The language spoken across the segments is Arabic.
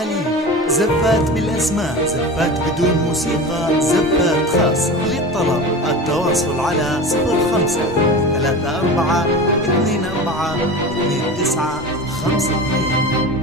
الخليل. زفات بالأسماء، زفات بدون موسيقى، زفات خاصة. للطلب التواصل على 05 34 24 29 52.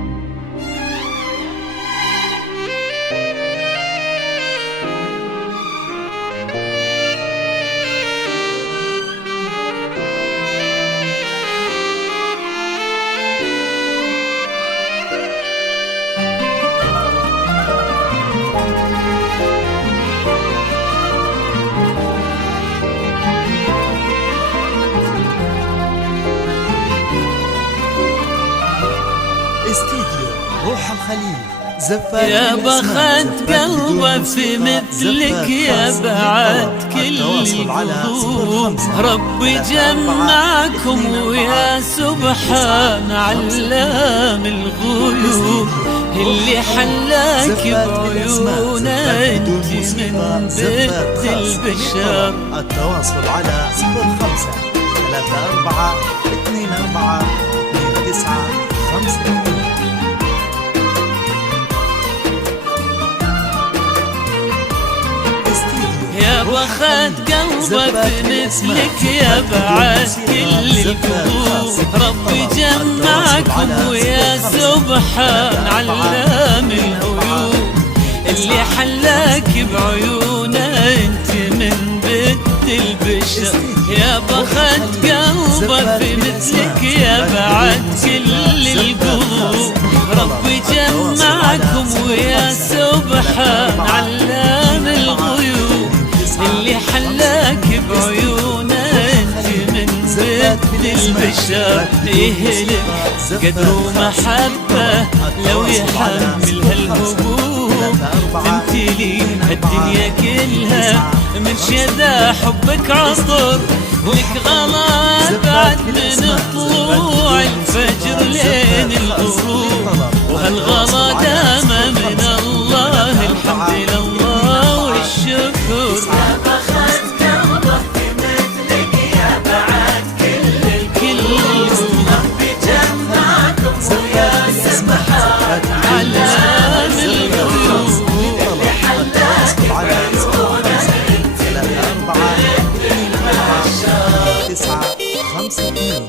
استديو روح الخليل. زفات يا بخت قلبه في مثلك، يا بعد كل القلوب. ربي جمعكم ويا سبحان علام الغيوب، اللي حلاك بعيونه انت من بيت البشر. التواصل على 05 34 24 29 52. يا بخت قلبه في مثلك، يا بعد كل القلوب. ربي جمعكم ويا سبحان علام الغيوب، اللي حلاك بعيونه انت من بيت البشر. يا بخت قلبه في مثلك، يا بعد كل القلوب. ربي جمعكم ويا سبحان علام الغيوب، اللي حلاك بعيونه انت من بيت البشر. يهلك قدر ومحبة لو يحمل هالهبوب، تمتلي الدنيا كلها من شذا حبك عطر. لك غلا بعد من طلوع الفجر لين الغروب، وهالغلا دام من الله. الحمد لله والشكر. يا بخت قلبه في مثلك، يا بعد كل القلوب. ربي جمعكم ويا سبحان علام الغيوب، اللي حلاك بعيونه انت من بيت البشر. 9 5 2.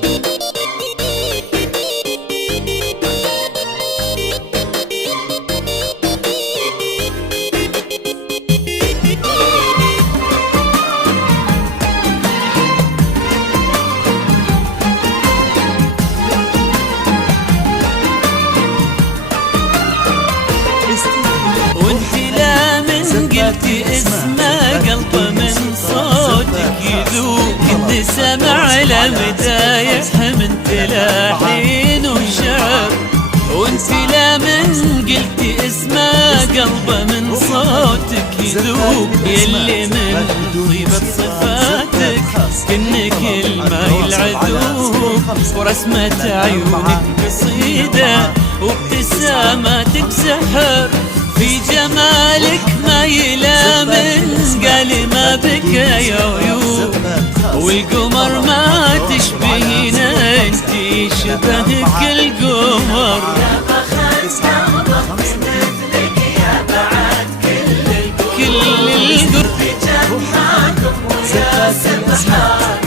وانت لا من قلتي اسمه قلبه من صوتك يذوب. كنت سمع لمدايح من تلاحين وشعر، وانت لا من قلتي اسمه قلبه من صوتك يذوب. يلي من طيبة صفاتك كنك الماء العذوب، ورسمة عيونك قصيدة وابتساماتك سحر. في جمالك ما يلامن قال ما بك يا عيوب، والقمر ما تشبهينا انت شبهك القمر. يا بخت قلبه في مثلك، يا بعد كل القرب. جمعكم ويا سبحان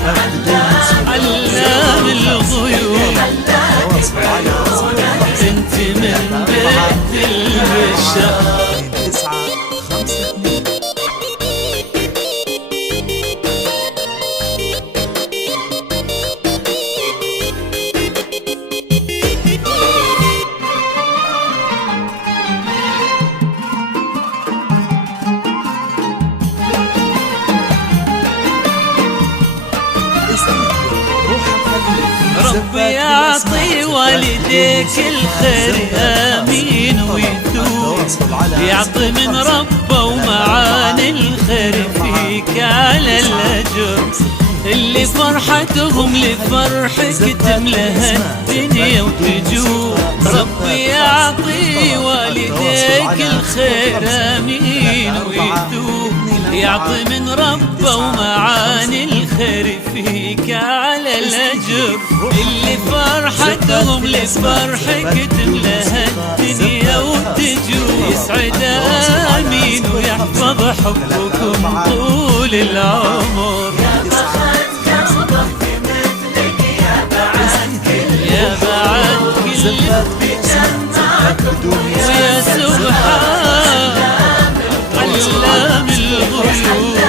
علام الغيوب، انت من بيت البشر. 9 5 2. ربي يعطي والديك الخير امين ويثوب، يعطي من ربه ومعاني الخير فيك على الاجر. اللي فرحتهم لفرحك تملى الدنيا وتجوب. ربي يعطي والديك الخير امين ويثوب، يعطي من ربه ومعاني الخير فيك على الاجر. اللي فرحتهم لفرحك تملى الدنيا وتجوب. حبكم طول العمر. يا بعد كل ويا سبحان علام الغيوب